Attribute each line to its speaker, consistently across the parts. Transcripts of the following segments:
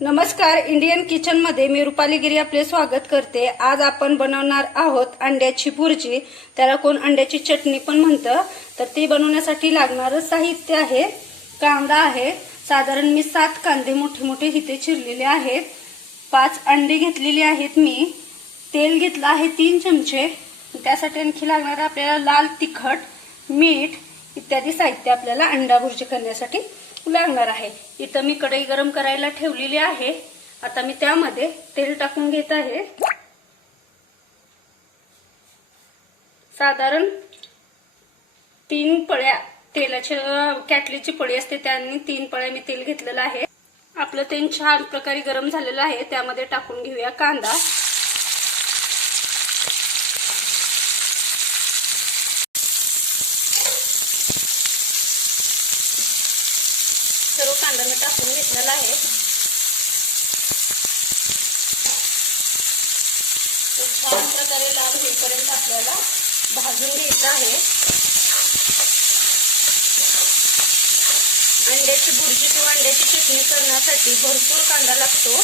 Speaker 1: नमस्कार इंडियन किचनमध्ये मी रुपाली गिरी आपले स्वागत करते. आज आपण बनवणार आहोत अंड्याची भुर्जी. त्याला कोण अंड्याची चटणी पण म्हणतं तर ती बनवण्यासाठी लागणारं साहित्य आहे. कांदा आहे. साधारण मी सात कांदे मोठे मोठे इथे चिरलेले आहेत. पाच अंडी घेतलेली आहेत मी. तेल घेतलं आहे तीन चमचे. त्यासाठी आणखी लागणार आपल्याला लाल तिखट मीठ इत्यादी साहित्य आपल्याला अंडा भुर्जी करण्यासाठी लागणार आहे. इथं मी कढई गरम करायला ठेवलेली आहे. आता मी त्यामध्ये तेल टाकून घेत आहे. साधारण तीन पळ्या तेलाच्या कॅटलीची पळी असते त्यांनी तीन पळ्या मी तेल घेतलेलं आहे. आपलं तेल छान प्रकारे गरम झालेलं आहे. त्यामध्ये टाकून घेऊया कांदा. कांदा मी टाकून घेतलेला आहे. छान प्रकारे लाल होईपर्यंत आपल्याला भाजून घ्यायचं आहे. अंड्याची भुर्जी किंवा अंड्याची चटणी करण्यासाठी भरपूर कांदा लागतो.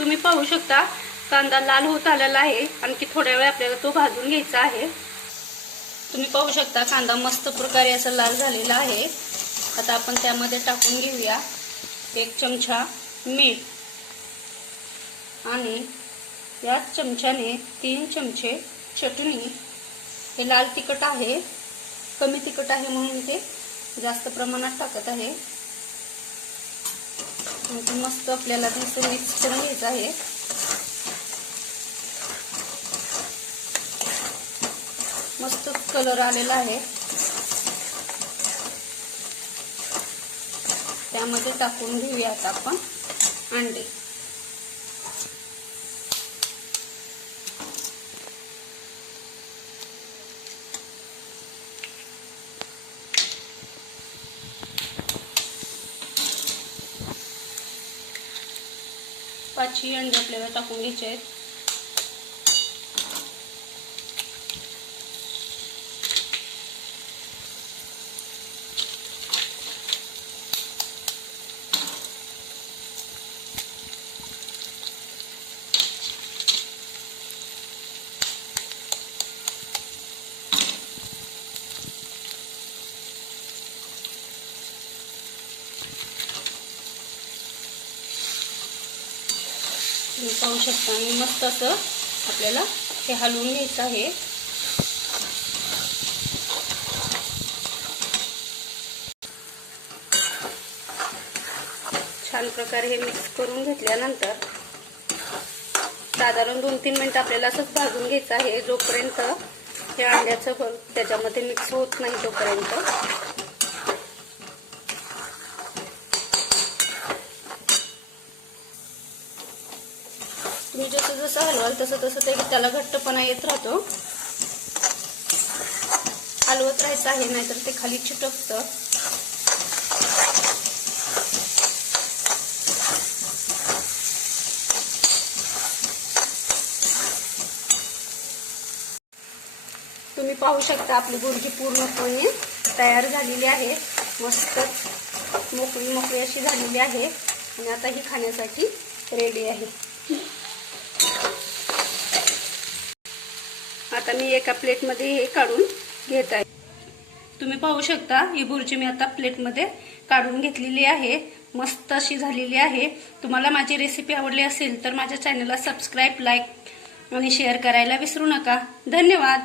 Speaker 1: तुम्ही पाहू शकता कांदा लाल होत आलेला आहे. आणखी थोड्या वेळ आपल्याला तो भाजून घ्यायचा आहे. तुम्ही पाहू शकता कांदा मस्त प्रकारे असा लाल झालेला आहे. आता आपण त्यामध्ये टाकून घेऊया एक चमचा मीठ. आणि याच चमच्याने तीन चमचे चटणी. हे लाल तिखट आहे कमी तिखट आहे म्हणून ते जास्त प्रमाणात टाकत आहे. म्हणजे मस्त आपल्याला ते मिक्स करून घ्यायचं आहे. मस्त कलर आलेला आहे. त्यामध्ये टाकून घेऊया आता आपण अंडे. पाचही अंडे आपल्याला टाकून घ्यायचे आहेत. तुम्ही पाहू शकता. आणि मस्त असं आपल्याला हे हलवून घ्यायचं आहे. छान प्रकारे हे मिक्स करून घेतल्यानंतर साधारण दोन तीन मिनटं आपल्याला असंच भाजून घ्यायचं आहे. जोपर्यंत हे अंड्याचं त्याच्यामध्ये मिक्स होत नाही तोपर्यंत तुम्ही जसं हलवाल तसं तसं ते त्याला घट्टपणा येत राहतो. हलवत राहायचं आहे नाहीतर ते खाली चिटकतं. तुम्ही पाहू शकता आपली बुर्जी पूर्णपणे तयार झालेली आहे. मस्त मोकळी मोकळी अशी झालेली आहे. आणि आता ही खाण्यासाठी रेडी आहे. आता मी एका प्लेटमध्ये हे काढून घेत आहे. तुम्ही पाहू शकता ही बुर्जी मी आता प्लेटमध्ये काढून घेतलेली आहे. मस्त अशी झालेली आहे. तुम्हाला माझी रेसिपी आवडली असेल तर माझ्या चॅनलला सबस्क्राईब लाईक आणि शेअर करायला विसरू नका. धन्यवाद!